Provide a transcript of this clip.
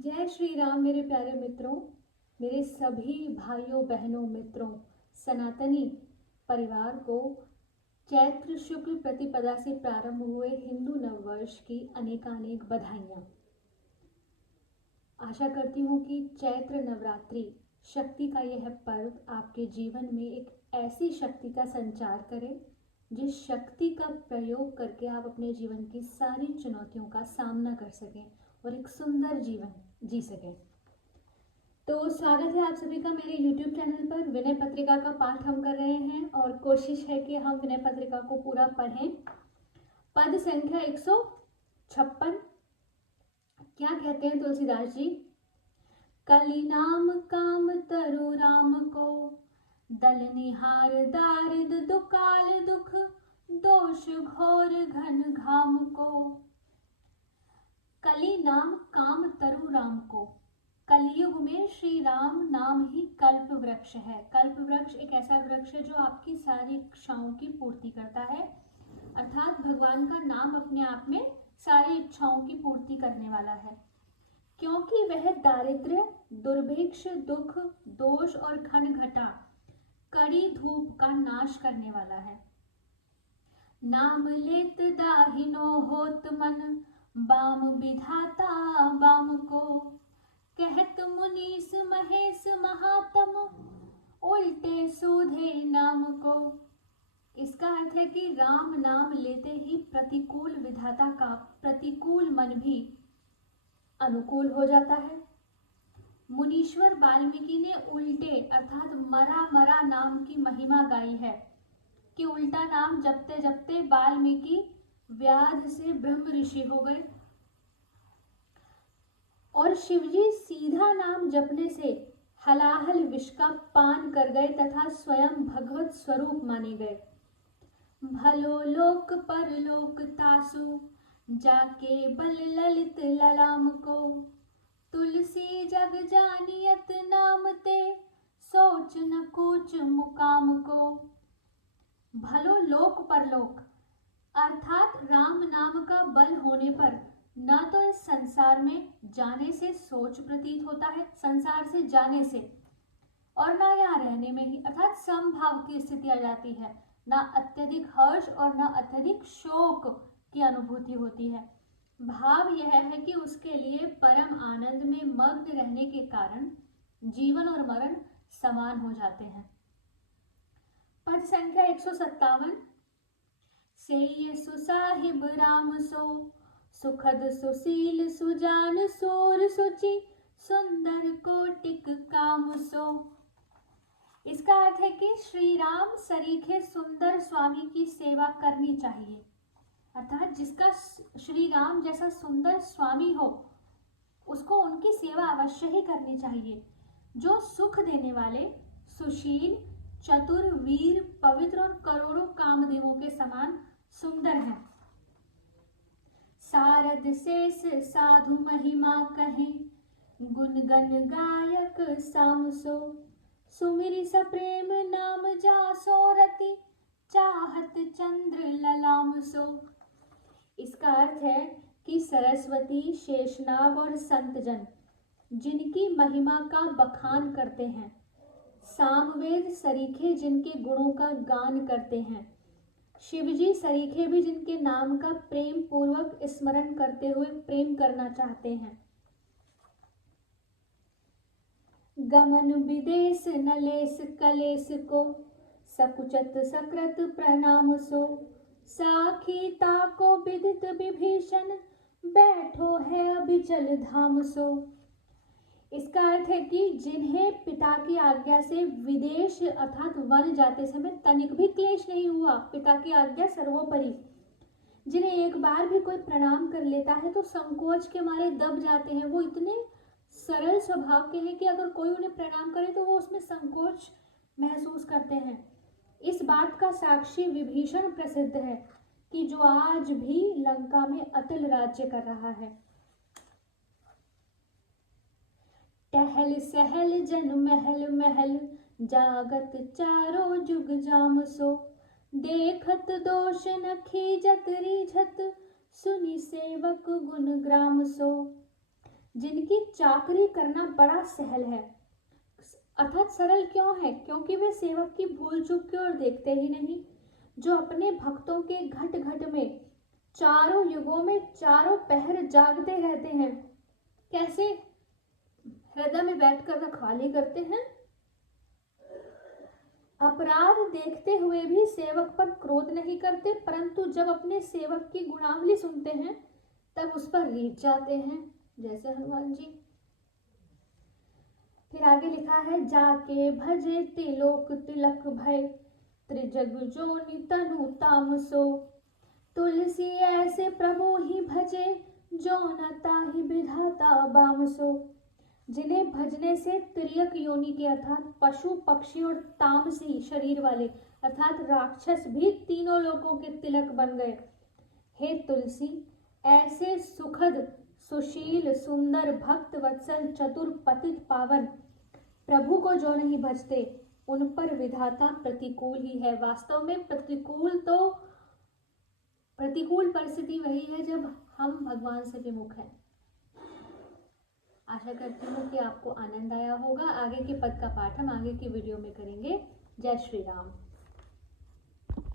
जय श्री राम मेरे प्यारे मित्रों, मेरे सभी भाइयों बहनों मित्रों, सनातनी परिवार को चैत्र शुक्ल प्रतिपदा से प्रारंभ हुए हिंदू नववर्ष की अनेकानेक बधाइयाँ। आशा करती हूँ कि चैत्र नवरात्रि शक्ति का यह पर्व आपके जीवन में एक ऐसी शक्ति का संचार करे जिस शक्ति का प्रयोग करके आप अपने जीवन की सारी चुनौतियों का सामना कर सकें और एक सुंदर जीवन जी सकें। तो स्वागत है आप सभी का मेरे YouTube चैनल पर। विनय पत्रिका का पाठ हम कर रहे हैं और कोशिश है कि हम विनय पत्रिका को पूरा पढ़ें। पद संख्या 156। क्या कहते हैं तुलसीदास जी? कली नाम काम तरु राम को, दल निहार दारिद दुकाल दुख, दोष घोर घन घाम को। कली नाम काम तरु राम को। कलयुग में श्री राम नाम ही कल्प वृक्ष है। कल्प वृक्ष एक ऐसा वृक्ष है जो आपकी सारी इच्छाओं की पूर्ति करता है, अर्थात भगवान का नाम अपने आप में सारी इच्छाओं की पूर्ति करने वाला है, क्योंकि वह दारिद्र्य, दुर्भिक्ष, दुख, दोष और घन घटा, कड़ी धूप का नाश करने वाला है। नाम लेत दाहिनो होत मन, बाम विधाता बाम को। कहत मुनीस महेश महात्म, उल्टे सूधे नाम को। इसका अर्थ है कि राम नाम लेते ही प्रतिकूल विधाता का प्रतिकूल मन भी अनुकूल हो जाता है। मुनीश्वर वाल्मीकि ने उल्टे अर्थात मरा मरा नाम की महिमा गाई है कि उल्टा नाम जपते जपते वाल्मीकि व्याध से ब्रह्म ऋषि हो गए और शिवजी सीधा नाम जपने से हलाहल विष का पान कर गए तथा स्वयं भगवत स्वरूप माने गए। भलो लोक परलोक तासु, जाके बल ललित ललाम को। तुलसी जग जानियत नाम ते, सोच न कूच मुकाम को। भलो लोक परलोक अर्थात राम नाम का बल होने पर न तो इस संसार में जाने से सोच प्रतीत होता है, संसार से जाने से, और न यहाँ रहने में ही अर्थात समभाव की स्थिति आ जाती है। न अत्यधिक हर्ष और न अत्यधिक शोक की अनुभूति होती है। भाव यह है कि उसके लिए परम आनंद में मग्न रहने के कारण जीवन और मरण समान हो जाते हैं। पद संख्या 157। से ये सुसाहिब राम सो, सुखद सुशील सुजान सूर सुचि, सुंदर कोटिक काम सो। इसका अर्थ है कि श्री राम सरीखे सुंदर स्वामी की सेवा करनी चाहिए, अर्थात जिसका श्री राम जैसा सुंदर स्वामी हो उसको उनकी सेवा अवश्य ही करनी चाहिए, जो सुख देने वाले, सुशील, चतुर, वीर, पवित्र और करोड़ों कामदेवों के समान सुंदर हैं। सारद शेष साधु महिमा कहें, गुण गण गायक साम सो। सुमिरि सप्रेम नाम जासो रति, चाहत चंद्र ललाम सो। इसका अर्थ है कि सरस्वती, शेषनाग और संतजन जिनकी महिमा का बखान करते हैं, सामवेद सरीखे जिनके गुणों का गान करते हैं, शिवजी सरीखे भी जिनके नाम का प्रेम पूर्वक स्मरण करते हुए प्रेम करना चाहते हैं। गमन विदेश नलेश कलेश को, सकुचत सकृत प्रणाम सो। साखी ताको विदित विभीषण, बैठो है अभिचल धाम सो। इसका अर्थ है कि जिन्हें पिता की आज्ञा से विदेश अर्थात वन जाते समय तनिक भी क्लेश नहीं हुआ, पिता की आज्ञा सर्वोपरि, जिन्हें एक बार भी कोई प्रणाम कर लेता है तो संकोच के मारे दब जाते हैं। वो इतने सरल स्वभाव के हैं कि अगर कोई उन्हें प्रणाम करे तो वो उसमें संकोच महसूस करते हैं। इस बात का साक्षी विभीषण प्रसिद्ध है कि जो आज भी लंका में अतुल राज्य कर रहा है। टहल सहल जन महल महल, जागत चारों जुग जाम सो। देखत दोष न खीजत रीझत, सुनि सेवक गुण ग्राम सो। जिनकी चाकरी करना बड़ा सहल है। अर्थात सरल क्यों है? क्योंकि वे सेवक की भूल चूक की ओर देखते ही नहीं, जो अपने भक्तों के घट घट में चारों युगों में चारों पहर जागते रहते हैं। कैसे? हृदय में बैठकर रखवाली करते हैं। अपराध देखते हुए भी सेवक पर क्रोध नहीं करते, परंतु जब अपने सेवक की गुणावली सुनते हैं तब उस पर रीझ जाते हैं, जैसे हनुमान जी। फिर आगे लिखा है, जाके भजे तिलोक तिलक भय, त्रिजग जोनि तनु तामसो, तुलसी ऐसे प्रभु ही भजे, जो न ताहि विधाता बामसो। जिन्हें भजने से तिर्यक योनि के अर्थात पशु पक्षी और तामसी शरीर वाले अर्थात राक्षस भी तीनों लोगों के तिलक बन गए। हे तुलसी, ऐसे सुखद सुशील सुंदर भक्त वत्सल चतुर पतित पावन प्रभु को जो नहीं भजते उन पर विधाता प्रतिकूल ही है। वास्तव में प्रतिकूल परिस्थिति वही है जब हम भगवान से विमुख हैं। आशा करती हूँ कि आपको आनंद आया होगा। आगे के पद का पाठ हम आगे की वीडियो में करेंगे। जय श्री राम।